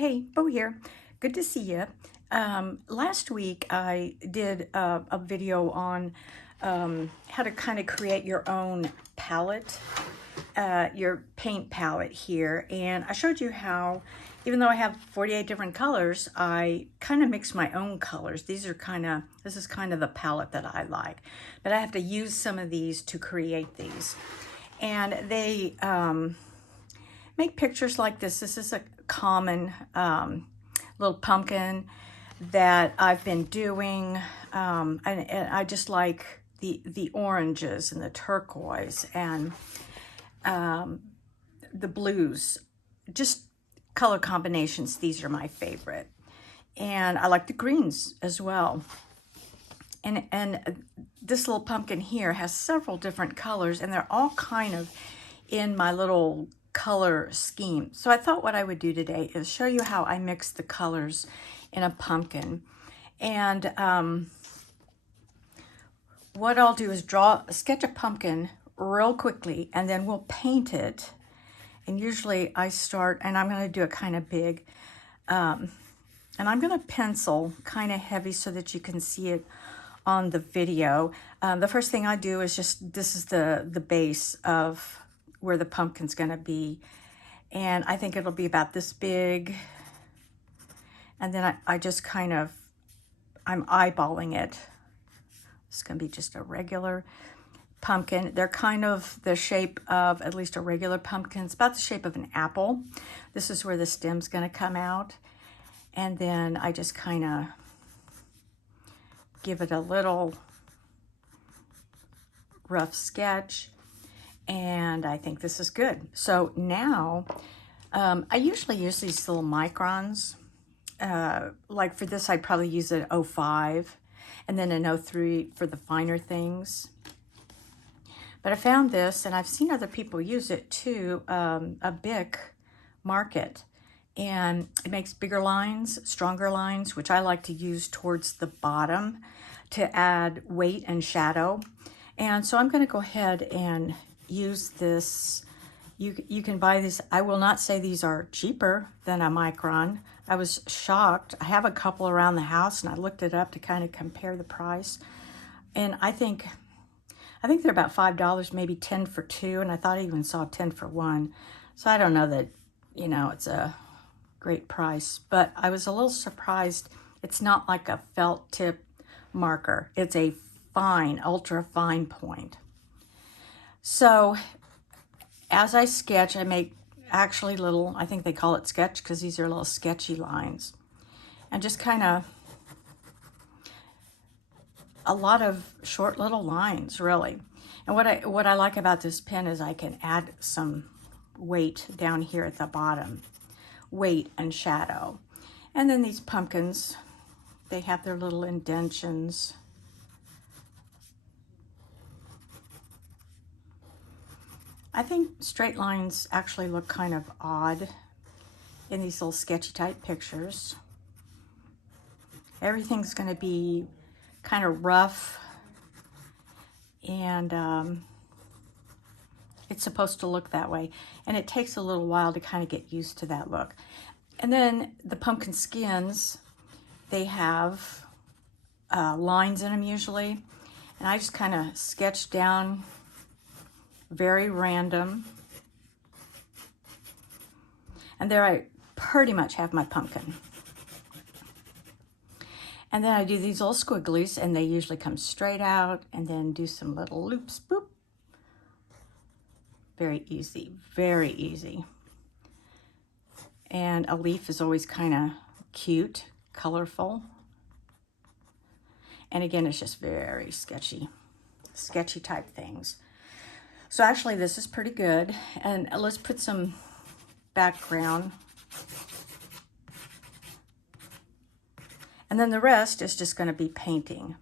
Hey, Bo here. Good to see you. Last week I did a video on how to kind of create your own palette, your paint palette here. And I showed you how, even though I have 48 different colors, I kind of mix my own colors. This is kind of the palette that I like. But I have to use some of these to create these. And they make pictures like this. This is a common little pumpkin that I've been doing, and I just like the oranges and the turquoise and the blues, just color combinations. These are my favorite, and I like the greens as well. And this little pumpkin here has several different colors, and they're all kind of in my little color scheme. So I thought what I would do today is show you how I mix the colors in a pumpkin. And what I'll do is sketch a pumpkin real quickly, and then we'll paint it. And usually I start, and I'm going to do it kind of big, and I'm going to pencil kind of heavy so that you can see it on the video. The first thing I do is this is the base of where the pumpkin's going to be, and I think it'll be about this big. And then I just kind of, I'm eyeballing it. It's going to be just a regular pumpkin. They're kind of the shape of at least a regular pumpkin. It's about the shape of an apple. This is where the stem's going to come out. And then I just kind of give it a little rough sketch. And I think this is good. So now, I usually use these little microns. Like for this, I'd probably use an 05 and then an 03 for the finer things. But I found this, and I've seen other people use it too, a Bic market. And it makes bigger lines, stronger lines, which I like to use towards the bottom to add weight and shadow. And so I'm going to go ahead and use this. You can buy these. I will not say these are cheaper than a micron. I was shocked. I have a couple around the house, and I looked it up to kind of compare the price. And I think they're about $5, maybe 10 for 2, and I thought I even saw 10 for 1. So I don't know that, it's a great price, but I was a little surprised. It's not like a felt tip marker. It's a fine, ultra fine point. So as I sketch, I make actually little, I think they call it sketch because these are little sketchy lines. And just kind of a lot of short little lines, really. And what I like about this pen is I can add some weight down here at the bottom. Weight and shadow. And then these pumpkins, they have their little indentions. I think straight lines actually look kind of odd in these little sketchy type pictures. Everything's going to be kind of rough, and it's supposed to look that way. And it takes a little while to kind of get used to that look. And then the pumpkin skins, they have lines in them usually. And I just kind of sketch down very random. And there I pretty much have my pumpkin. And then I do these little squigglies, and they usually come straight out, and then do some little loops, boop. Very easy, very easy. And a leaf is always kind of cute, colorful. And again, it's just very sketchy type things. So actually this is pretty good. And let's put some background. And then the rest is just going to be painting.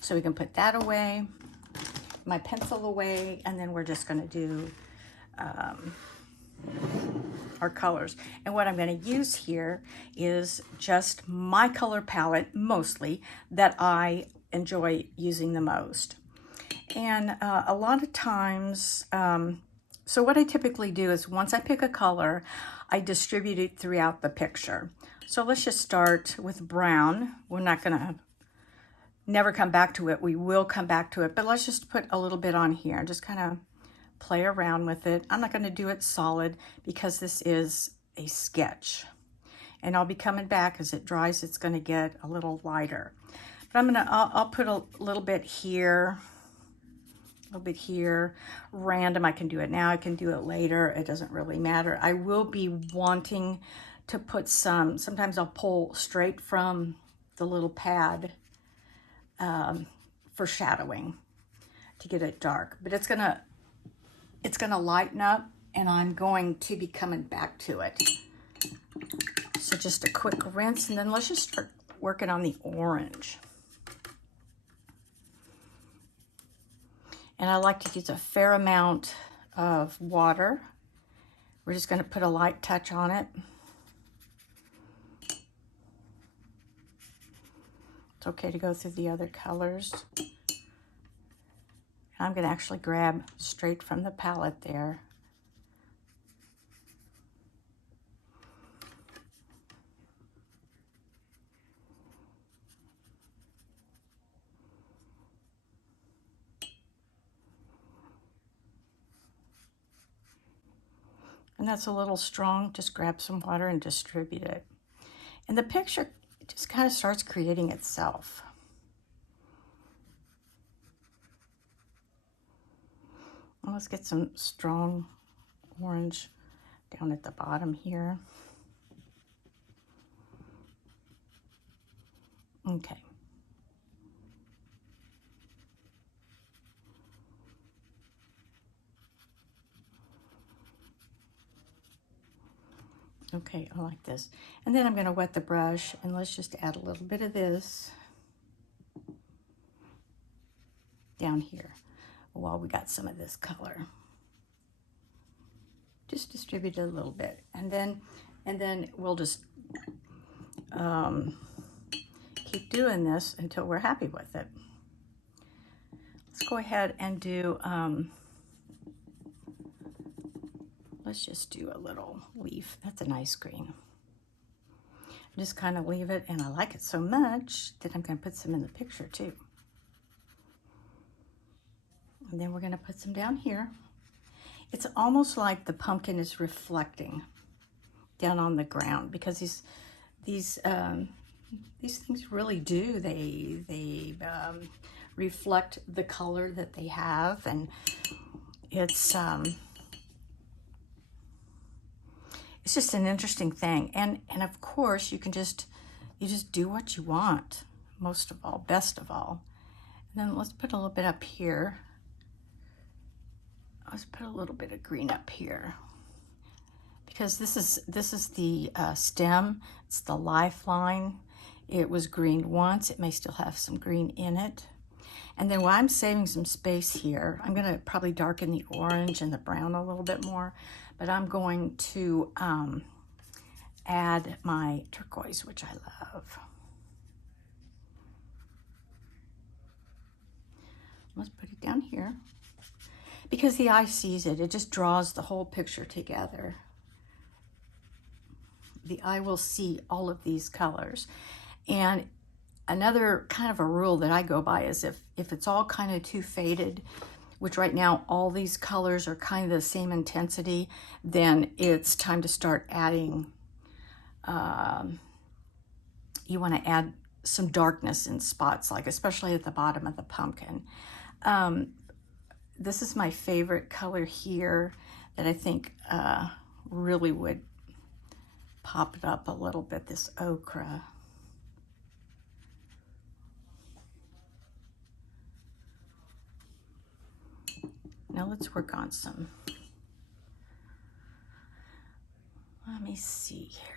So we can put that away, my pencil away, and then we're just going to do our colors. And what I'm going to use here is just my color palette, mostly, that I enjoy using the most. And a lot of times So what I typically do is once I pick a color, I distribute it throughout the picture. So let's just start with brown. We're not gonna never come back to it. We will come back to it, but let's just put a little bit on here and just kind of play around with it. I'm not gonna do it solid because this is a sketch. And I'll be coming back as it dries, it's gonna get a little lighter. But I'll put a little bit here, a little bit here, random. I can do it now, I can do it later. It doesn't really matter. I will be wanting to put sometimes I'll pull straight from the little pad for shadowing to get it dark. But it's gonna lighten up and I'm going to be coming back to it. So just a quick rinse and then let's just start working on the orange. And I like to use a fair amount of water. We're just going to put a light touch on it. It's okay to go through the other colors. I'm going to actually grab straight from the palette there. And that's a little strong. Just grab some water and distribute it. And the picture just kind of starts creating itself. Well, let's get some strong orange down at the bottom here. Okay. Okay, I like this. And then I'm going to wet the brush and let's just add a little bit of this down here while we got some of this color. Just distribute it a little bit. And then we'll just keep doing this until we're happy with it. Let's go ahead and do, let's just do a little leaf. That's a nice green. Just kind of leave it, and I like it so much that I'm going to put some in the picture too. And then we're going to put some down here. It's almost like the pumpkin is reflecting down on the ground because these things really do. They reflect the color that they have, and it's just an interesting thing. And of course, you just do what you want, most of all, best of all. And then let's put a little bit up here. Let's put a little bit of green up here because this is the stem. It's the lifeline. It was green once. It may still have some green in it. And then while I'm saving some space here, I'm going to probably darken the orange and the brown a little bit more. But I'm going to add my turquoise, which I love. Let's put it down here. Because the eye sees it, it just draws the whole picture together. The eye will see all of these colors. And another kind of a rule that I go by is if it's all kind of too faded, which right now all these colors are kind of the same intensity, then it's time to start adding, you want to add some darkness in spots, like especially at the bottom of the pumpkin. This is my favorite color here that I think really would pop it up a little bit, this ochre. Now let's work on some, let me see here.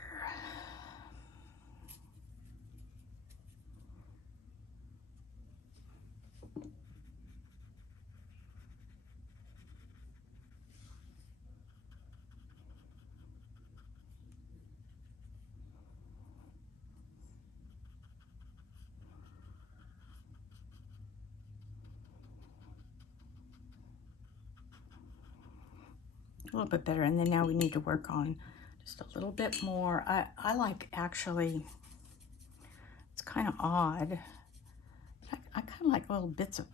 a little bit better. And then now we need to work on just a little bit more. I like, actually, it's kind of odd. I kind of like little bits of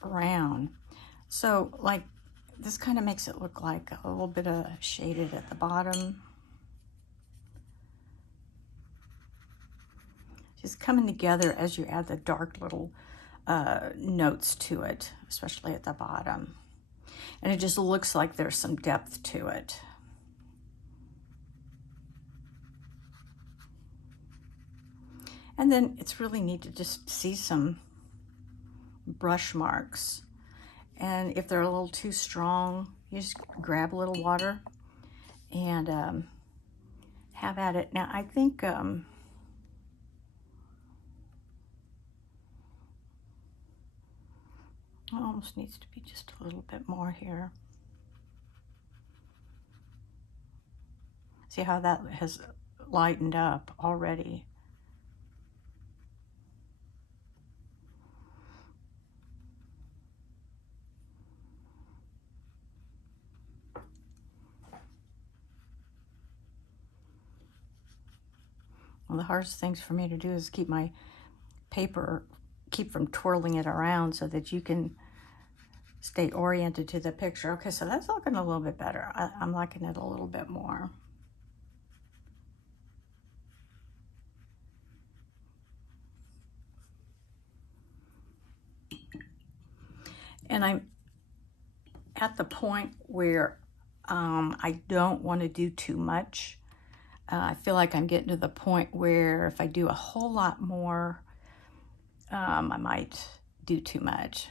brown. So like this kind of makes it look like a little bit of shaded at the bottom. Just coming together as you add the dark little notes to it, especially at the bottom. And it just looks like there's some depth to it. And then it's really neat to just see some brush marks. And if they're a little too strong, you just grab a little water and have at it. Now, I think it almost needs to be just a little bit more here. See how that has lightened up already. Well, the hardest things for me to do is keep my paper, keep from twirling it around so that you can stay oriented to the picture. Okay, so that's looking a little bit better. I'm liking it a little bit more. And I'm at the point where I don't want to do too much. I feel like I'm getting to the point where if I do a whole lot more, I might do too much.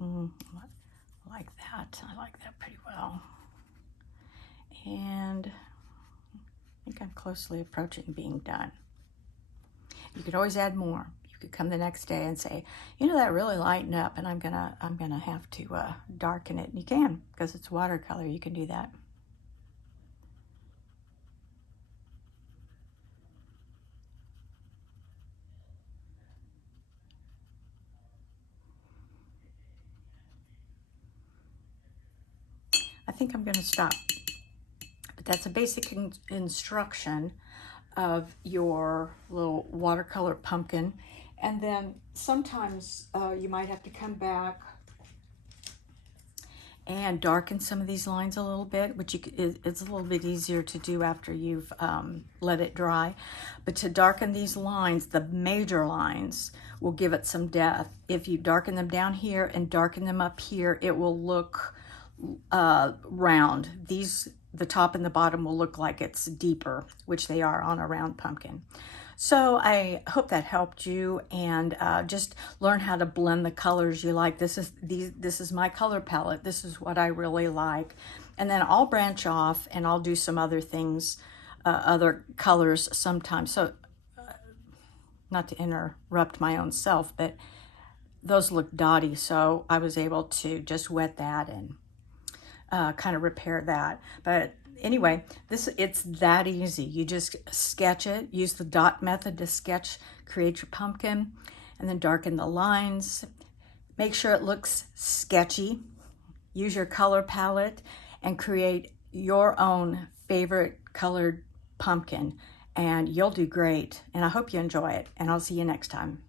I like that. I like that pretty well. And I think I'm closely approaching being done. You could always add more. You could come the next day and say, you know, that really lightened up, and I'm gonna have to darken it. And you can, because it's watercolor. You can do that. I think I'm gonna stop. But that's a basic instruction of your little watercolor pumpkin. And then sometimes you might have to come back and darken some of these lines a little bit, which it's a little bit easier to do after you've let it dry. But to darken these lines, the major lines, will give it some depth. If you darken them down here and darken them up here, it will look round. The top and the bottom will look like it's deeper, which they are on a round pumpkin. So I hope that helped you, and just learn how to blend the colors you like. This is my color palette. This is what I really like. And then I'll branch off and I'll do some other things, other colors sometimes. So not to interrupt my own self, but those look dotty, so I was able to just wet that and kind of repair that. But anyway, it's that easy. You just sketch it, use the dot method to sketch, create your pumpkin, and then darken the lines. Make sure it looks sketchy. Use your color palette and create your own favorite colored pumpkin, and you'll do great. And I hope you enjoy it, and I'll see you next time.